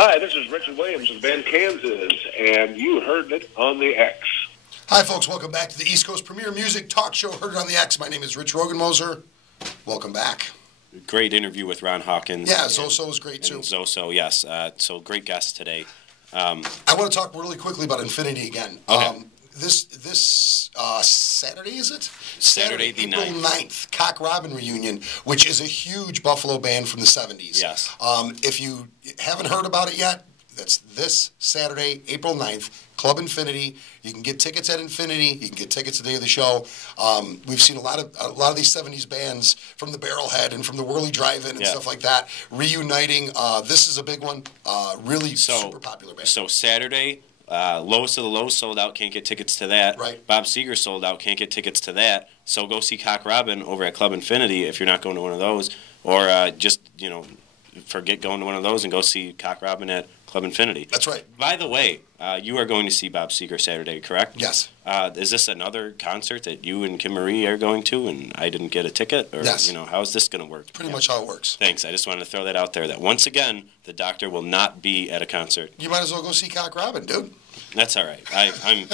Hi, this is Richard Williams of the band Kansas, and you heard it on the X. Hi, folks. Welcome back to the East Coast Premier Music Talk Show, Heard It on the X. My name is Rich Rogenmoser. Welcome back. Great interview with Ron Hawkins. Yeah, Zoso was great, too. Zoso, yes. So great guest today. I want to talk really quickly about Infinity again. Okay. This Saturday, is it? Saturday the April 9th. 9th, Cock Robin Reunion, which is a huge Buffalo band from the 70s. Yes. If you haven't heard about it yet, that's this Saturday, April 9th, Club Infinity. You can get tickets at Infinity. You can get tickets the day of the show. We've seen a lot of these 70s bands from the Barrelhead and from the Whirly Drive-In and stuff like that reuniting. This is a big one. Really super popular band. So Saturday, Lowest of the Low sold out. Can't get tickets to that. Right. Bob Seger sold out. Can't get tickets to that. So go see Cock Robin over at Club Infinity if you're not going to one of those, or just forget going to one of those and go see Cock Robin at Club Infinity. That's right. By the way, you are going to see Bob Seger Saturday, correct? Yes. Is this another concert that you and Kim Marie are going to, and I didn't get a ticket? Or, yes. How is this going to work? Pretty much how it works. Thanks. I just wanted to throw that out there, that once again, the doctor will not be at a concert. You might as well go see Cock Robin, dude. That's all right. I'm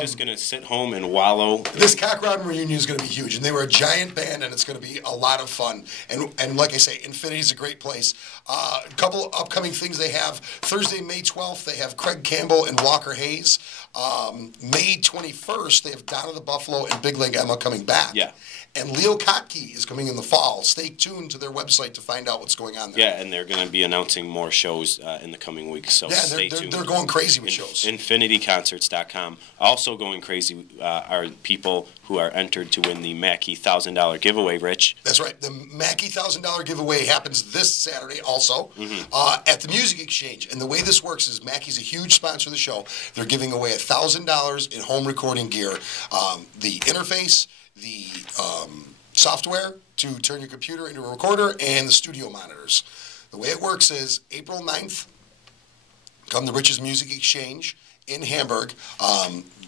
just going to sit home and wallow. This Cock Robin reunion is going to be huge, and they were a giant band, and it's going to be a lot of fun. And like I say, Infinity is a great place. A couple upcoming things they have. Thursday, May 12th, they have Craig Campbell and Walker Hayes. May 21st, they have Donna the Buffalo and Big Leg Emma coming back. Yeah. And Leo Kottke is coming in the fall. Stay tuned to their website to find out what's going on there. Yeah, and they're going to be announcing more shows in the coming weeks, so stay tuned. They're going crazy with shows. InfinityConcerts.com. Also going crazy are people who are entered to win the Mackey $1,000 giveaway, Rich. That's right. The Mackey $1,000 giveaway happens this Saturday also at the Music Exchange. And the way this works is Mackey's a huge sponsor of the show. They're giving away $1,000 in home recording gear. The interface, the software to turn your computer into a recorder, and the studio monitors. The way it works is April 9th, come to Rich's Music Exchange in Hamburg.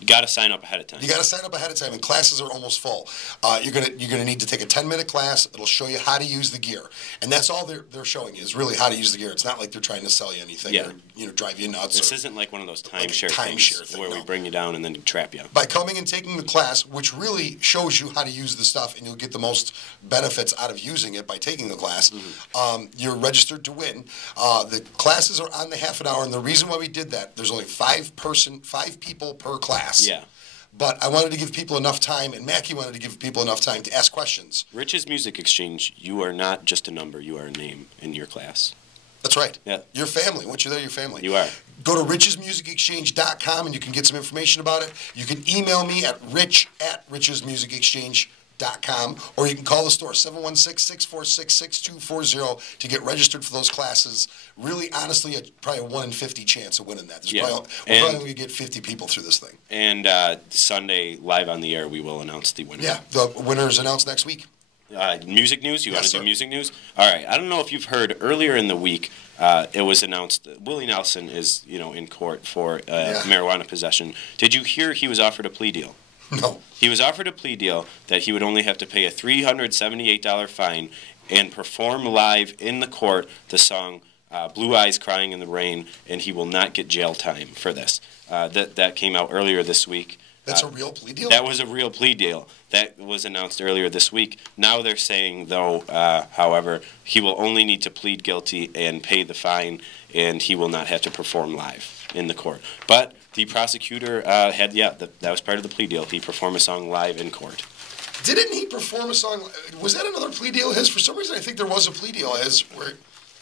You got to sign up ahead of time. You got to sign up ahead of time, and classes are almost full. You're gonna need to take a 10-minute class. It'll show you how to use the gear, and that's all they're showing you is really how to use the gear. It's not like they're trying to sell you anything or drive you nuts. This isn't like one of those timeshare thing, where we bring you down and then trap you. By coming and taking the class, which really shows you how to use the stuff, and you'll get the most benefits out of using it by taking the class, you're registered to win. The classes are on the half an hour, and the reason why we did that, there's only 5 people per class. Yeah. But I wanted to give people enough time, and Mackey wanted to give people enough time to ask questions. Rich's Music Exchange, you are not just a number, you are a name in your class. That's right. Yeah. Your family. Once you're there, your family. You are. Go to richesmusicexchange.com, and you can get some information about it. You can email me at rich@richesmusicexchange.com, or you can call the store, 716-646-6240, to get registered for those classes. Really, honestly, probably a 1 in 50 chance of winning that. We're probably going to get 50 people through this thing. And Sunday, live on the air, we will announce the winner. Yeah, the winner is announced next week. Music news? You want to do music news? All right. I don't know if you've heard earlier in the week, it was announced that Willie Nelson is, in court for marijuana possession. Did you hear he was offered a plea deal? No. He was offered a plea deal that he would only have to pay a $378 fine and perform live in the court the song Blue Eyes Crying in the Rain, and he will not get jail time for this. That came out earlier this week. That's a real plea deal? That was a real plea deal. That was announced earlier this week. Now they're saying, though, however, he will only need to plead guilty and pay the fine, and he will not have to perform live in the court. But the prosecutor that was part of the plea deal. He performed a song live in court. Didn't he perform a song? Was that another plea deal of his? For some reason, I think there was a plea deal of his where...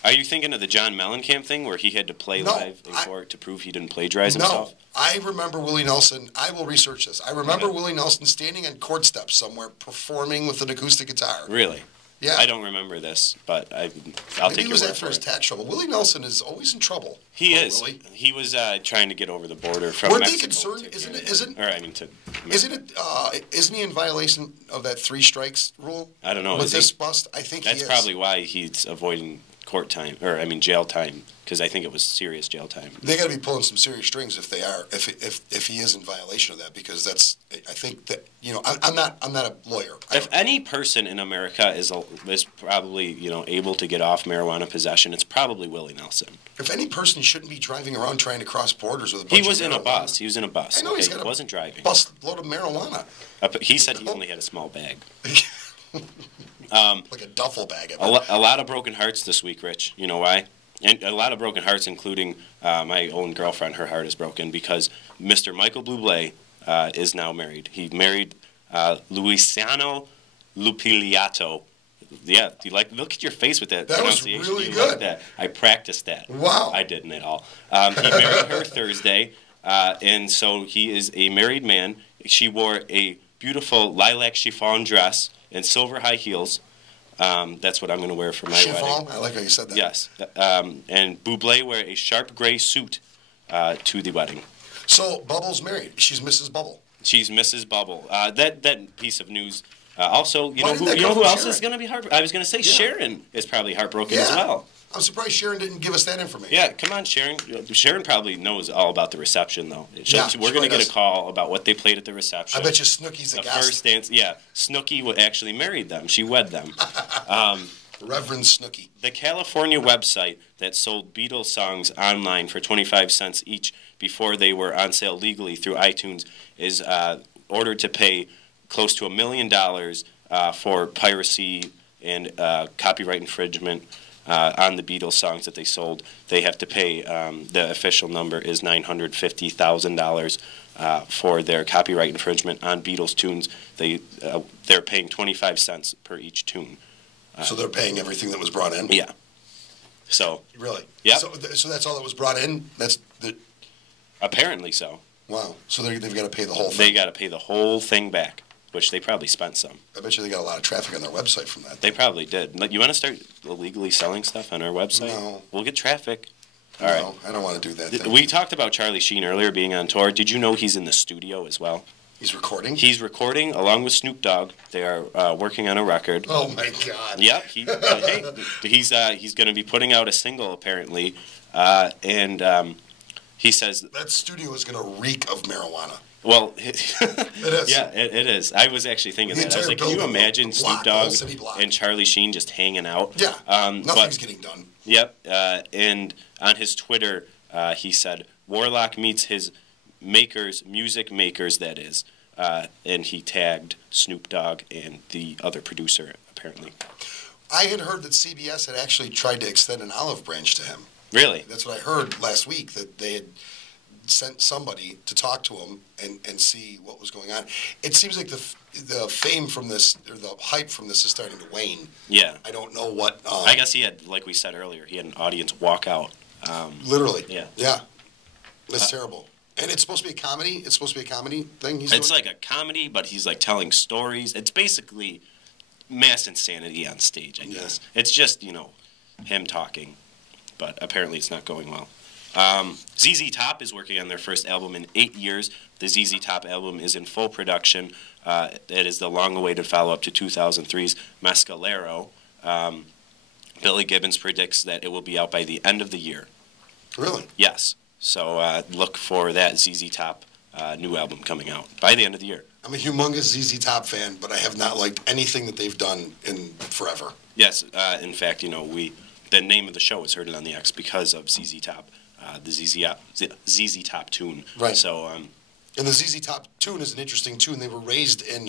Are you thinking of the John Mellencamp thing where he had to play live in court to prove he didn't plagiarize himself? No, I remember Willie Nelson. I will research this. I remember Willie Nelson standing on court steps somewhere performing with an acoustic guitar. Really? Yeah. I don't remember this, but I'll take your word for it. Maybe he was after his tax trouble. Willie Nelson is always in trouble. He is. Willie. He was trying to get over the border from Mexico. Weren't they concerned? Isn't he in violation of that 3 strikes rule? I don't know. With this bust? I think that's he is. probably why he's avoiding court time, or I mean jail time, because I think it was serious jail time. They got to be pulling some serious strings if they are, if he is in violation of that, because that's, I think that, I'm not a lawyer. If any person in America is probably able to get off marijuana possession, it's probably Willie Nelson. If any person shouldn't be driving around trying to cross borders with a bunch He was of in a marijuana. bus. He was in a bus. I know he's got he wasn't driving. Bus load of marijuana. He said he only had a small bag. Like a duffel bag. A lot of broken hearts this week, Rich. You know why? And a lot of broken hearts, including my own girlfriend. Her heart is broken because Mr. Michael Bublé is now married. He married Luciano Lupiliato. Yeah, look at your face with that pronunciation. That was really You good. like that. I practiced that. Wow. I didn't at all. He married her Thursday, and so he is a married man. She wore a beautiful lilac chiffon dress and silver high heels. That's what I'm going to wear for my Chiffon? wedding. I like how you said that. Yes. And Bublé wear a sharp gray suit to the wedding. So Bubble's married. She's Mrs. Bubble. She's Mrs. Bubble. That piece of news. Also, Why didn't that come who from else Sharon? is going to be heartbroken? I was going to say Sharon is probably heartbroken as Yeah. well. I'm surprised Sharon didn't give us that information. Yeah, come on, Sharon. Sharon probably knows all about the reception, though. Yeah, We're going to get does. a call about what they played at the reception. I bet you Snooki's a The guest. first dance, yeah. Snooki actually married them. She wed them. Reverend Snooki. The California website that sold Beatles songs online for 25 cents each before they were on sale legally through iTunes is ordered to pay close to $1 million for piracy and copyright infringement on the Beatles songs that they sold. They have to pay, the official number is $950,000 for their copyright infringement on Beatles tunes. They're paying 25 cents per each tune. So they're paying everything that was brought in? Yeah. So Really? Yep. So that's all that was brought in? apparently so. Wow. So they've got to pay the whole They thing? got to pay the whole thing back, which they probably spent some. I bet you they got a lot of traffic on their website from that. They probably did. You want to start illegally selling stuff on our website? No. We'll get traffic. All right. No, I don't want to do that thing. We talked about Charlie Sheen earlier being on tour. Did you know he's in the studio as well? He's recording? He's recording along with Snoop Dogg. They are working on a record. Oh, my God. Yep. He's going to be putting out a single apparently, and he says, That studio is going to reek of marijuana. well, It is. yeah, it is. I was actually thinking The that. I was entire like, can you building, imagine the Snoop block, the whole Dogg city block. and Charlie Sheen just hanging out? Yeah. But- Nothing's getting done. Yep. And on his Twitter, he said, Warlock meets his music makers, that is. And he tagged Snoop Dogg and the other producer, apparently. I had heard that CBS had actually tried to extend an olive branch to him. Really? That's what I heard last week, that they had sent somebody to talk to him and see what was going on. It seems like the fame from this, or the hype from this, is starting to wane. Yeah. I don't know what... I guess he had, like we said earlier, he had an audience walk out. Literally. Yeah. Yeah. That's terrible. And it's supposed to be a comedy? It's supposed to be a comedy thing he's It's doing? like a comedy, but he's like telling stories. It's basically mass insanity on stage, I guess. It's just, him talking. But apparently it's not going well. ZZ Top is working on their first album in 8 years. The ZZ Top album is in full production. It is the long-awaited follow-up to 2003's Mescalero. Billy Gibbons predicts that it will be out by the end of the year. Really? Yes. So look for that ZZ Top new album coming out by the end of the year. I'm a humongous ZZ Top fan, but I have not liked anything that they've done in forever. Yes. In fact, the name of the show is Heard It on the X because of ZZ Top, the ZZ Top tune. Right. So, And the ZZ Top tune is an interesting tune. They were raised in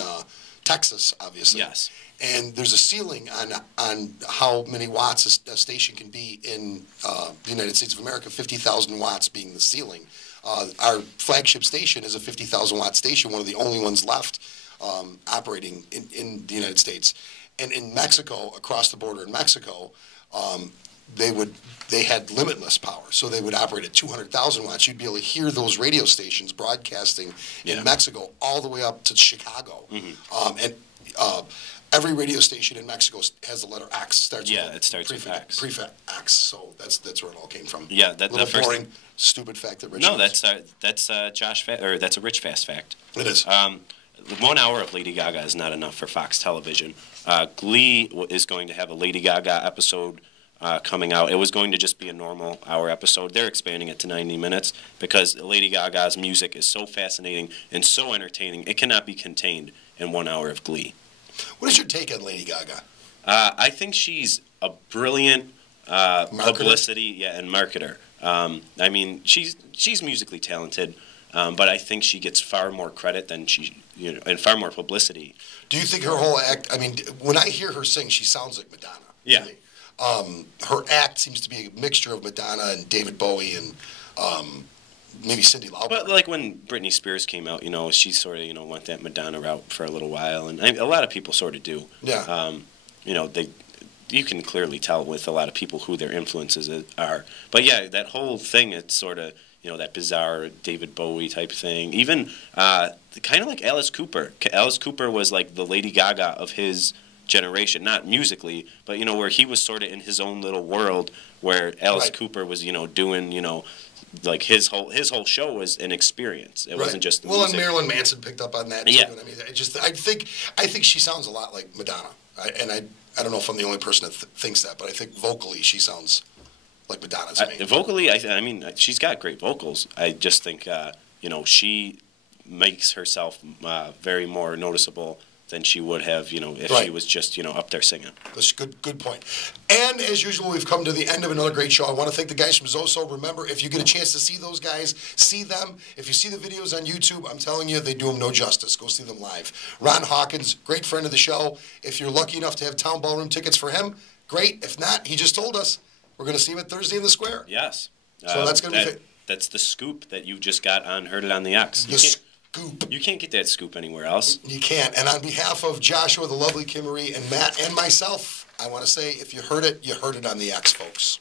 Texas, obviously. yes. And there's a ceiling on how many watts a station can be in the United States of America, 50,000 watts being the ceiling. Our flagship station is a 50,000 watt station, one of the only ones left operating in the United States. And in Mexico, across the border in Mexico, they had limitless power, so they would operate at 200,000 watts. You'd be able to hear those radio stations broadcasting in Mexico all the way up to Chicago. And every radio station in Mexico has the letter X. Starts with it starts with X. Prefix X. So that's where it all came from. Yeah, the boring, stupid fact that Rich No, knows. that's that's a Rich Fast fact. It is. 1 hour of Lady Gaga is not enough for Fox Television. Glee is going to have a Lady Gaga episode coming out. It was going to just be a normal hour episode. They're expanding it to 90 minutes because Lady Gaga's music is so fascinating and so entertaining. It cannot be contained in 1 hour of Glee. What is your take on Lady Gaga? I think she's a brilliant publicity and marketer. I mean, she's musically talented, but I think she gets far more credit than and far more publicity. Do you think her whole act? I mean, when I hear her sing, she sounds like Madonna. Yeah. Her act seems to be a mixture of Madonna and David Bowie and maybe Cyndi Lauper. But like when Britney Spears came out, she sort of went that Madonna route for a little while, and a lot of people sort of do. Yeah. You can clearly tell with a lot of people who their influences are. But yeah, that whole thing, it's sort of that bizarre David Bowie type thing. Even kind of like Alice Cooper. Alice Cooper was like the Lady Gaga of his generation, not musically, but where he was sort of in his own little world, where Alice Cooper was doing like his whole show was an experience. It wasn't just the music. And Marilyn Manson picked up on that too. Yeah. And I mean, I think she sounds a lot like Madonna. I don't know if I'm the only person that thinks that, but I think vocally she sounds like Madonna to me. Vocally, I mean, she's got great vocals. I just think she makes herself very more noticeable than she would have, if she was just, up there singing. That's a good point. And as usual, we've come to the end of another great show. I want to thank the guys from Zoso. Remember, if you get a chance to see those guys, see them. If you see the videos on YouTube, I'm telling you, they do them no justice. Go see them live. Ron Hawkins, great friend of the show. If you're lucky enough to have Town Ballroom tickets for him, great. If not, he just told us we're going to see him at Thursday in the Square. Yes. So that's going to be... That's the scoop that you just got on Heard It on the X. Scoop. You can't get that scoop anywhere else. You can't. And on behalf of Joshua, the lovely Kimmery, and Matt, and myself, I want to say, if you heard it on the X, folks.